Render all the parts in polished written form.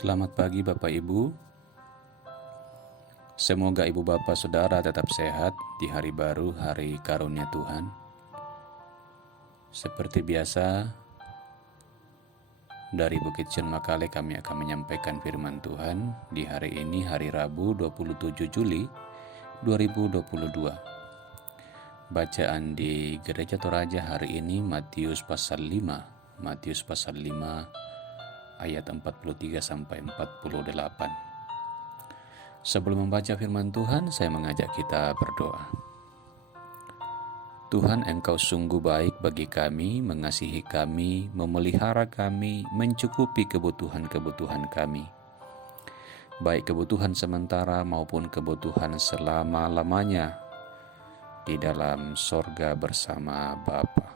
Selamat pagi Bapak Ibu. Semoga Ibu Bapak Saudara tetap sehat di hari baru, hari karunia Tuhan. Seperti biasa, dari Bukit Sion Makale kami akan menyampaikan firman Tuhan di hari ini, hari Rabu 27 Juli 2022. Bacaan di Gereja Toraja hari ini Matius pasal 5 ayat 43 sampai 48. Sebelum membaca firman Tuhan, saya mengajak kita berdoa. Tuhan, Engkau sungguh baik bagi kami, mengasihi kami, memelihara kami, mencukupi kebutuhan-kebutuhan kami, baik kebutuhan sementara maupun kebutuhan selama-lamanya di dalam sorga bersama Bapa.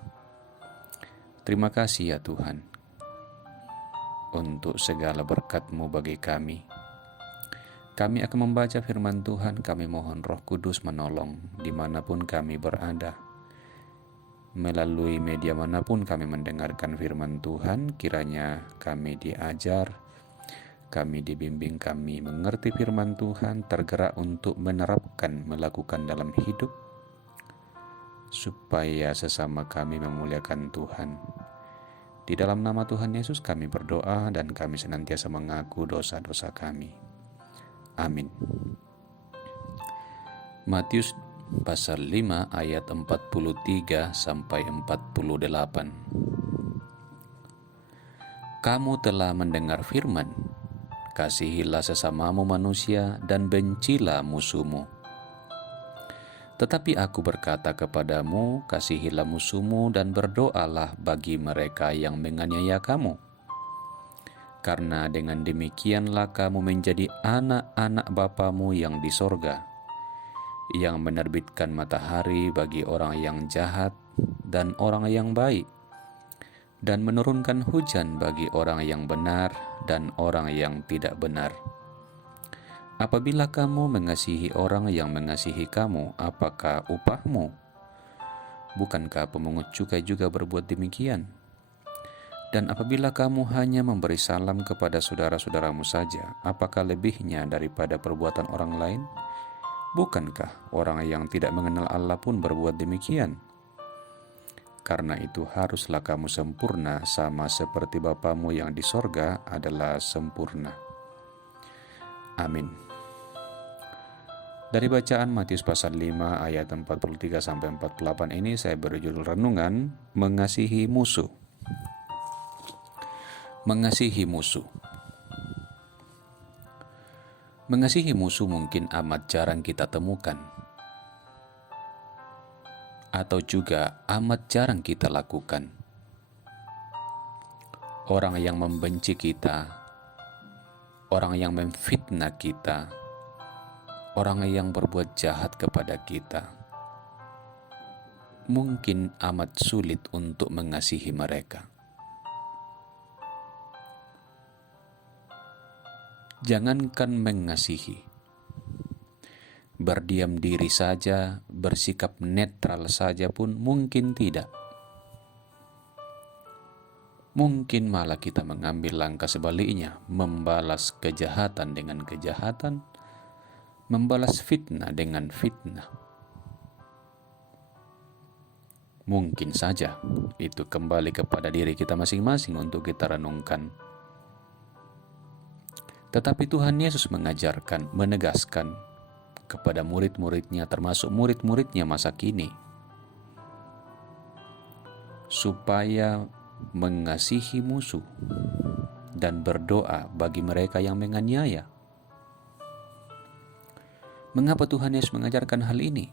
Terima kasih ya Tuhan untuk segala berkat-Mu bagi kami. Kami akan membaca firman Tuhan, kami mohon Roh Kudus menolong dimanapun kami berada. Melalui media manapun kami mendengarkan firman Tuhan, kiranya kami diajar, kami dibimbing, kami mengerti firman Tuhan, tergerak untuk menerapkan, melakukan dalam hidup, supaya sesama kami memuliakan Tuhan. Di dalam nama Tuhan Yesus kami berdoa dan kami senantiasa mengaku dosa-dosa kami. Amin. Matius pasal 5 ayat 43 sampai 48. Kamu telah mendengar firman, kasihilah sesamamu manusia dan bencilah musuhmu. Tetapi aku berkata kepadamu, kasihilah musuhmu dan berdoalah bagi mereka yang menganiaya kamu. Karena dengan demikianlah kamu menjadi anak-anak Bapamu yang di sorga, yang menerbitkan matahari bagi orang yang jahat dan orang yang baik, dan menurunkan hujan bagi orang yang benar dan orang yang tidak benar. Apabila kamu mengasihi orang yang mengasihi kamu, apakah upahmu? Bukankah pemungut cukai juga berbuat demikian? Dan apabila kamu hanya memberi salam kepada saudara-saudaramu saja, apakah lebihnya daripada perbuatan orang lain? Bukankah orang yang tidak mengenal Allah pun berbuat demikian? Karena itu haruslah kamu sempurna, sama seperti Bapamu yang di sorga adalah sempurna. Amin. Dari bacaan Matius pasal 5 ayat 43 sampai 48 ini saya beri judul renungan, mengasihi musuh. Mengasihi musuh. Mengasihi musuh mungkin amat jarang kita temukan, atau juga amat jarang kita lakukan. Orang yang membenci kita, orang yang memfitnah kita, orang yang berbuat jahat kepada kita, mungkin amat sulit untuk mengasihi mereka. Jangankan mengasihi, berdiam diri saja, bersikap netral saja pun mungkin tidak. Mungkin malah kita mengambil langkah sebaliknya, membalas kejahatan dengan kejahatan, membalas fitnah dengan fitnah. Mungkin saja itu kembali kepada diri kita masing-masing untuk kita renungkan. Tetapi Tuhan Yesus mengajarkan, menegaskan kepada murid-muridnya, termasuk murid-muridnya masa kini, supaya mengasihi musuh dan berdoa bagi mereka yang menganiaya. Mengapa Tuhan Yesus mengajarkan hal ini?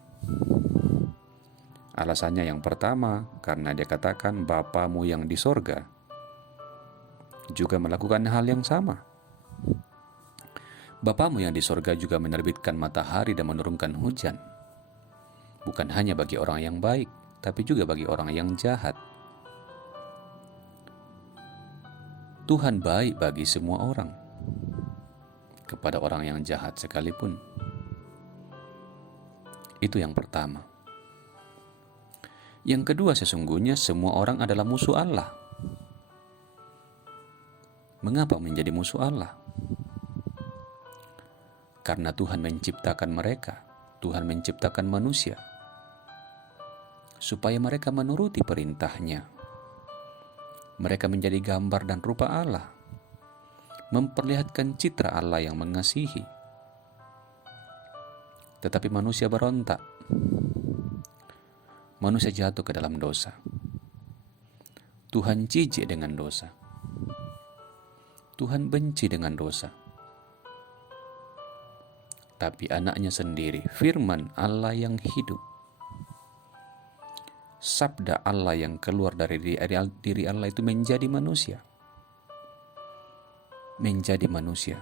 Alasannya yang pertama, karena dia katakan Bapamu yang di sorga juga melakukan hal yang sama. Bapamu yang di sorga juga menerbitkan matahari dan menurunkan hujan, bukan hanya bagi orang yang baik, tapi juga bagi orang yang jahat. Tuhan baik bagi semua orang, kepada orang yang jahat sekalipun. Itu yang pertama. Yang kedua, sesungguhnya semua orang adalah musuh Allah. Mengapa menjadi musuh Allah? Karena Tuhan menciptakan mereka, Tuhan menciptakan manusia, supaya mereka menuruti perintah-Nya. Mereka menjadi gambar dan rupa Allah, memperlihatkan citra Allah yang mengasihi. Tetapi manusia berontak. Manusia jatuh ke dalam dosa. Tuhan jijik dengan dosa. Tuhan benci dengan dosa. Tapi anaknya sendiri, firman Allah yang hidup, sabda Allah yang keluar dari diri Allah itu menjadi manusia. Menjadi manusia.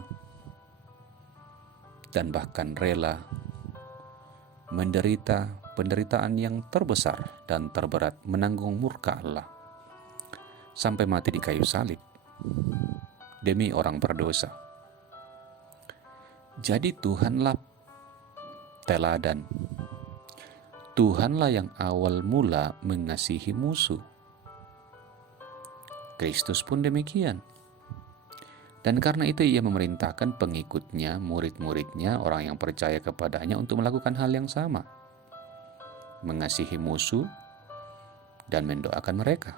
Dan bahkan rela menderita penderitaan yang terbesar dan terberat, menanggung murka Allah, sampai mati di kayu salib demi orang berdosa. Jadi Tuhanlah teladan. Tuhanlah yang awal mula mengasihi musuh. Kristus pun demikian. Dan karena itu Ia memerintahkan pengikutnya, murid-muridnya, orang yang percaya kepadanya untuk melakukan hal yang sama. Mengasihi musuh dan mendoakan mereka.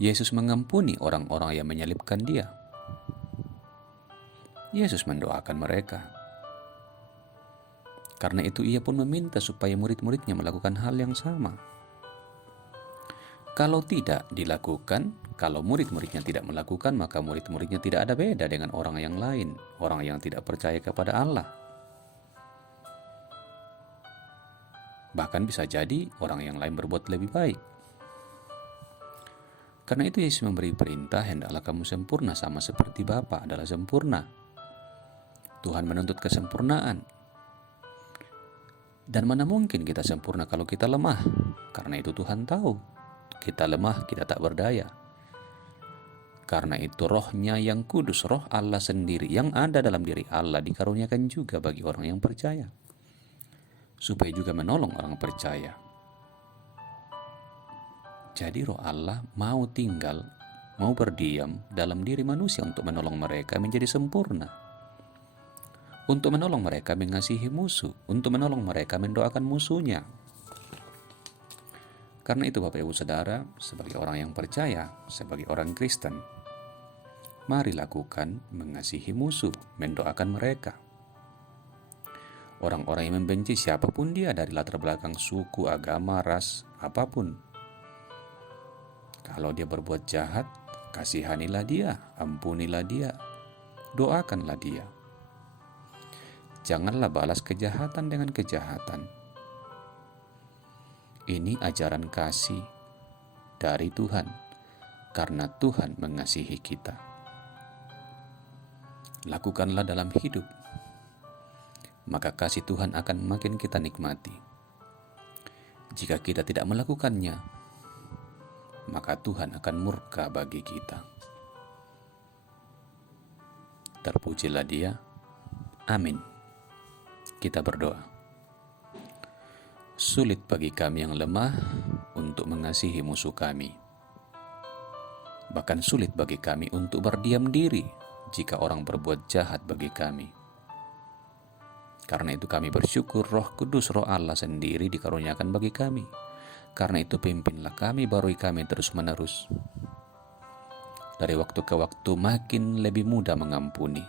Yesus mengampuni orang-orang yang menyalibkan Dia. Yesus mendoakan mereka. Karena itu Ia pun meminta supaya murid-muridnya melakukan hal yang sama. Kalau tidak dilakukan, kalau murid-muridnya tidak melakukan, maka murid-muridnya tidak ada beda dengan orang yang lain, orang yang tidak percaya kepada Allah. Bahkan bisa jadi orang yang lain berbuat lebih baik. Karena itu Yesus memberi perintah, hendaklah kamu sempurna sama seperti Bapa adalah sempurna. Tuhan menuntut kesempurnaan. Dan mana mungkin kita sempurna kalau kita lemah? Karena itu Tuhan tahu kita lemah, kita tak berdaya. Karena itu Roh-Nya yang kudus, Roh Allah sendiri yang ada dalam diri Allah dikaruniakan juga bagi orang yang percaya, supaya juga menolong orang percaya. Jadi Roh Allah mau tinggal, mau berdiam dalam diri manusia untuk menolong mereka menjadi sempurna. Untuk menolong mereka mengasihi musuh, untuk menolong mereka mendoakan musuhnya. Karena itu Bapak Ibu Saudara, sebagai orang yang percaya, sebagai orang Kristen, mari lakukan mengasihi musuh, mendoakan mereka. Orang-orang yang membenci siapapun dia dari latar belakang suku, agama, ras, apapun. Kalau dia berbuat jahat, kasihanilah dia, ampunilah dia, doakanlah dia. Janganlah balas kejahatan dengan kejahatan. Ini ajaran kasih dari Tuhan, karena Tuhan mengasihi kita. Lakukanlah dalam hidup, maka kasih Tuhan akan makin kita nikmati. Jika kita tidak melakukannya, maka Tuhan akan murka bagi kita. Terpujilah Dia. Amin. Kita berdoa. Sulit bagi kami yang lemah untuk mengasihi musuh kami. Bahkan sulit bagi kami untuk berdiam diri jika orang berbuat jahat bagi kami. Karena itu kami bersyukur Roh Kudus, Roh Allah sendiri dikaruniakan bagi kami. Karena itu pimpinlah kami, barui kami terus-menerus. Dari waktu ke waktu makin lebih mudah mengampuni.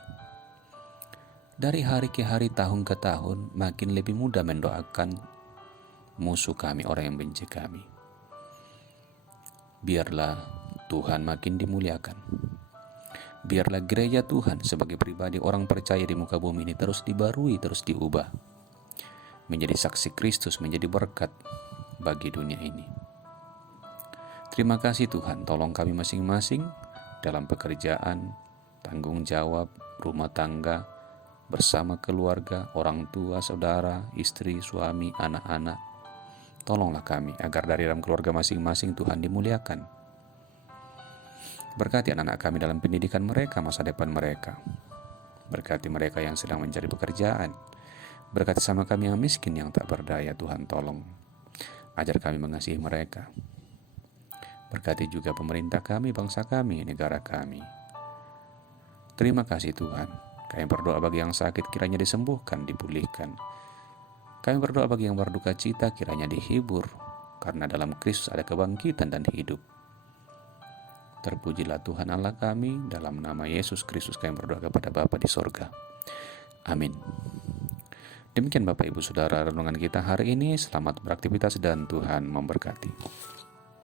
Dari hari ke hari, tahun ke tahun, makin lebih mudah mendoakan musuh kami, orang yang benci kami. Biarlah Tuhan makin dimuliakan. Biarlah gereja Tuhan sebagai pribadi orang percaya di muka bumi ini terus dibarui, terus diubah. Menjadi saksi Kristus, menjadi berkat bagi dunia ini. Terima kasih Tuhan, tolong kami masing-masing dalam pekerjaan, tanggung jawab, rumah tangga, bersama keluarga, orang tua, saudara, istri, suami, anak-anak. Tolonglah kami agar dari dalam keluarga masing-masing Tuhan dimuliakan. Berkati anak-anak kami dalam pendidikan mereka, masa depan mereka. Berkati mereka yang sedang mencari pekerjaan. Berkati sama kami yang miskin, yang tak berdaya, Tuhan tolong. Ajar kami mengasihi mereka. Berkati juga pemerintah kami, bangsa kami, negara kami. Terima kasih Tuhan. Kami berdoa bagi yang sakit kiranya disembuhkan, dipulihkan. Kami berdoa bagi yang berduka cita kiranya dihibur, karena dalam Kristus ada kebangkitan dan hidup. Terpujilah Tuhan Allah kami, dalam nama Yesus Kristus kami berdoa kepada Bapa di sorga. Amin. Demikian Bapak Ibu Saudara renungan kita hari ini. Selamat beraktivitas dan Tuhan memberkati.